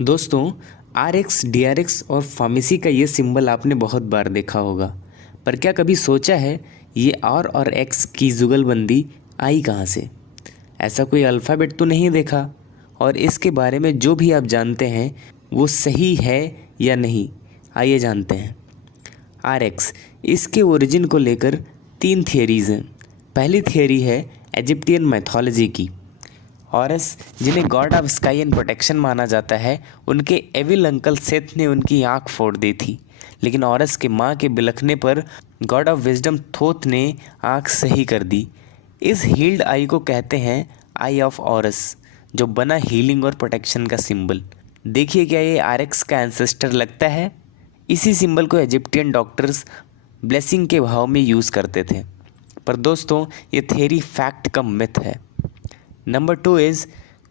दोस्तों, RX, DRX और pharmacy का ये सिंबल आपने बहुत बार देखा होगा, पर क्या कभी सोचा है ये आर और एक्स की जुगलबंदी आई कहाँ से? ऐसा कोई अल्फ़ाबेट तो नहीं देखा। और इसके बारे में जो भी आप जानते हैं वो सही है या नहीं, आइए जानते हैं। RX, इसके ओरिजिन को लेकर 3 थियरीज़ हैं। पहली थियरी है इजिप्टियन मैथोलॉजी की। हॉरस, जिन्हें God of sky and protection माना जाता है, उनके एविल अंकल सेथ ने उनकी आंख फोड़ दी थी, लेकिन हॉरस के माँ के बिलखने पर गॉड ऑफ विजडम थोथ ने आंख सही कर दी। इस हील्ड आई को कहते हैं आई ऑफ हॉरस, जो बना हीलिंग और प्रोटेक्शन का सिंबल। देखिए, क्या ये आरएक्स का एंसेस्टर लगता है? इसी सिंबल को इजिप्टियन डॉक्टर्स ब्लेसिंग के भाव में यूज़ करते थे। पर दोस्तों, ये थियरी फैक्ट कम मिथ है। नंबर 2 इज़,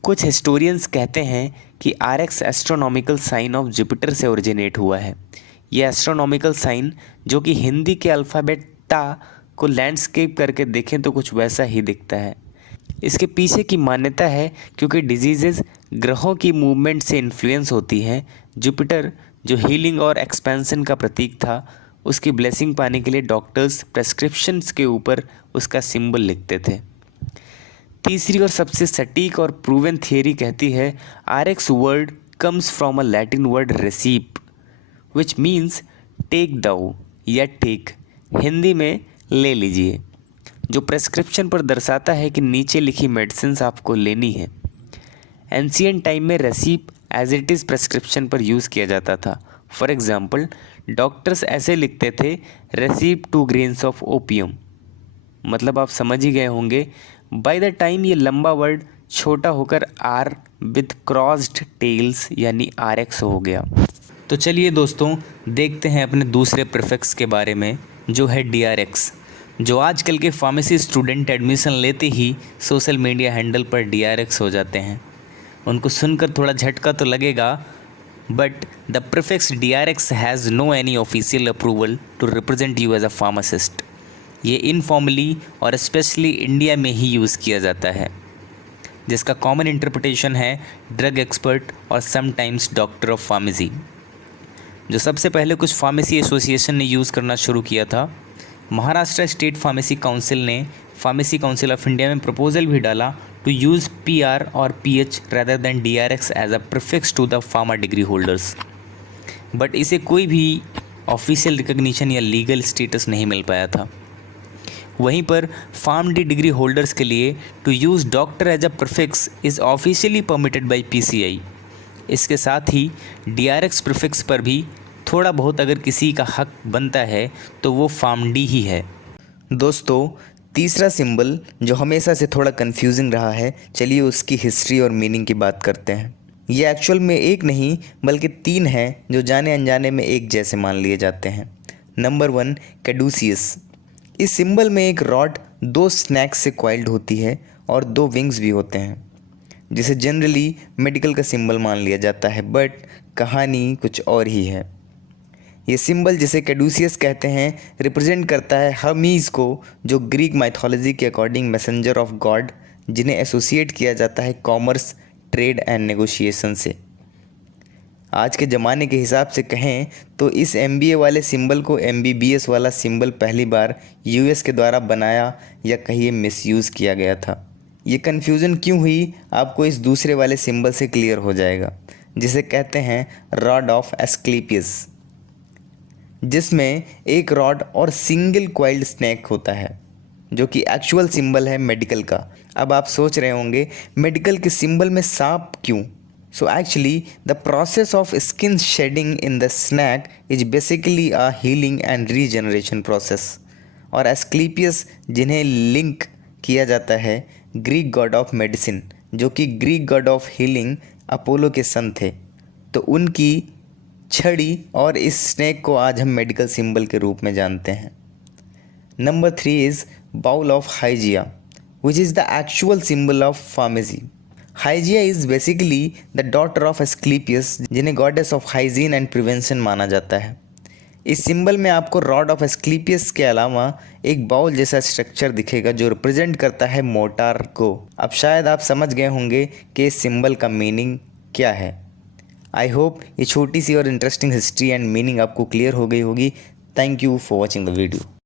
कुछ हिस्टोरियंस कहते हैं कि RX astronomical sign of Jupiter से ओरिजिनेट हुआ है। यह एस्ट्रोनॉमिकल साइन, जो कि हिंदी के अल्फ़ाबेट ता को लैंडस्केप करके देखें तो कुछ वैसा ही दिखता है। इसके पीछे की मान्यता है क्योंकि डिजीज़ेज़ ग्रहों की मूवमेंट से इन्फ्लुएंस होती हैं। जुपिटर, जो हीलिंग और एक्सपेंशन का प्रतीक था, उसकी ब्लेसिंग पाने के लिए डॉक्टर्स प्रेस्क्रिप्शंस के ऊपर उसका सिंबल लिखते थे। तीसरी और सबसे सटीक और प्रूवन थियरी कहती है RX word comes from a Latin word recipe, which means take thou या टेक, हिंदी में ले लीजिए, जो प्रेस्क्रिप्शन पर दर्शाता है कि नीचे लिखी मेडिसिन आपको लेनी है। एंशियंट टाइम में रेसिप एज इट इज़ प्रेस्क्रिप्शन पर यूज़ किया जाता था। फॉर एग्जाम्पल, डॉक्टर्स ऐसे लिखते थे, रेसिप 2 ग्रेन्स ऑफ ओपियम। मतलब आप समझ ही गए होंगे। बाय द टाइम ये लंबा वर्ड छोटा होकर आर विद क्रॉस्ड टेल्स यानी RX हो गया। तो चलिए दोस्तों, देखते हैं अपने दूसरे प्रीफिक्स के बारे में, जो है DRX, जो आजकल के फार्मेसी स्टूडेंट एडमिशन लेते ही सोशल मीडिया हैंडल पर DRX हो जाते हैं। उनको सुनकर थोड़ा झटका तो लगेगा, but the prefix DRX has no any official approval to represent you as a pharmacist. ये इनफॉर्मली और स्पेशली इंडिया में ही यूज़ किया जाता है, जिसका कॉमन इंटरप्रिटेशन है ड्रग एक्सपर्ट और समटाइम्स डॉक्टर ऑफ फार्मेसी, जो सबसे पहले कुछ फार्मेसी एसोसिएशन ने यूज़ करना शुरू किया था। महाराष्ट्र स्टेट फार्मेसी काउंसिल ने फार्मेसी काउंसिल ऑफ इंडिया में प्रपोजल भी डाला टू यूज़ PR और PH rather than DRX as a prefix to the pharma degree holders, but इसे कोई भी ऑफिशियल रिकग्निशन या लीगल स्टेटस नहीं मिल पाया था। वहीं पर फार्म डिग्री होल्डर्स के लिए to use doctor as a prefix is officially permitted by PCI। इसके साथ ही DRX प्रीफिक्स पर भी थोड़ा बहुत अगर किसी का हक बनता है तो वो फार्मडी ही है। दोस्तों, तीसरा सिंबल जो हमेशा से थोड़ा कंफ्यूजिंग रहा है, चलिए उसकी हिस्ट्री और मीनिंग की बात करते हैं। ये एक्चुअल में एक नहीं बल्कि 3 हैं जो जाने अनजाने में एक जैसे मान लिए जाते हैं। नंबर 1, कैडुसियस। इस सिंबल में एक रॉड 2 स्नैक्स से क्वाइल्ड होती है और 2 विंग्स भी होते हैं, जिसे जनरली मेडिकल का सिंबल मान लिया जाता है, बट कहानी कुछ और ही है। ये सिंबल, जिसे कैडुसियस कहते हैं, रिप्रेजेंट करता है हर्मीज़ को, जो ग्रीक माइथोलॉजी के अकॉर्डिंग मैसेंजर ऑफ गॉड, जिन्हें एसोसिएट किया जाता है कॉमर्स, ट्रेड एंड नेगोशिएशन से। आज के ज़माने के हिसाब से कहें तो इस MBA वाले सिंबल को MBBS वाला सिंबल पहली बार US के द्वारा बनाया या कहिए मिसयूज़ किया गया था। ये कन्फ्यूज़न क्यों हुई, आपको इस दूसरे वाले सिंबल से क्लियर हो जाएगा, जिसे कहते हैं रॉड ऑफ एस्क्लेपियस, जिसमें एक रॉड और सिंगल क्वाइल्ड स्नैक होता है, जो कि एक्चुअल सिंबल है मेडिकल का। अब आप सोच रहे होंगे, मेडिकल के सिंबल में सांप क्यों? So actually, the process of skin shedding in the snack is basically a healing and regeneration process. और एस्क्लेपियस, जिन्हें लिंक किया जाता है ग्रीक गॉड ऑफ मेडिसिन, जो कि Greek God of healing Apollo के सन थे, तो उनकी छड़ी और इस स्नेक को आज हम मेडिकल सिंबल के रूप में जानते हैं। Number 3 is bowl of Hygieia, which is the actual symbol of pharmacy. Hygieia is basically the daughter of Asclepius, जिन्हें goddess of hygiene and prevention माना जाता है। इस सिंबल में आपको रॉड ऑफ एस्क्लेपियस के अलावा एक बाउल जैसा स्ट्रक्चर दिखेगा, जो रिप्रेजेंट करता है मोर्टार को। अब शायद आप समझ गए होंगे कि इस सिंबल का मीनिंग क्या है। आई होप ये छोटी सी और इंटरेस्टिंग हिस्ट्री एंड मीनिंग आपको क्लियर हो गई होगी। Thank you for watching the video.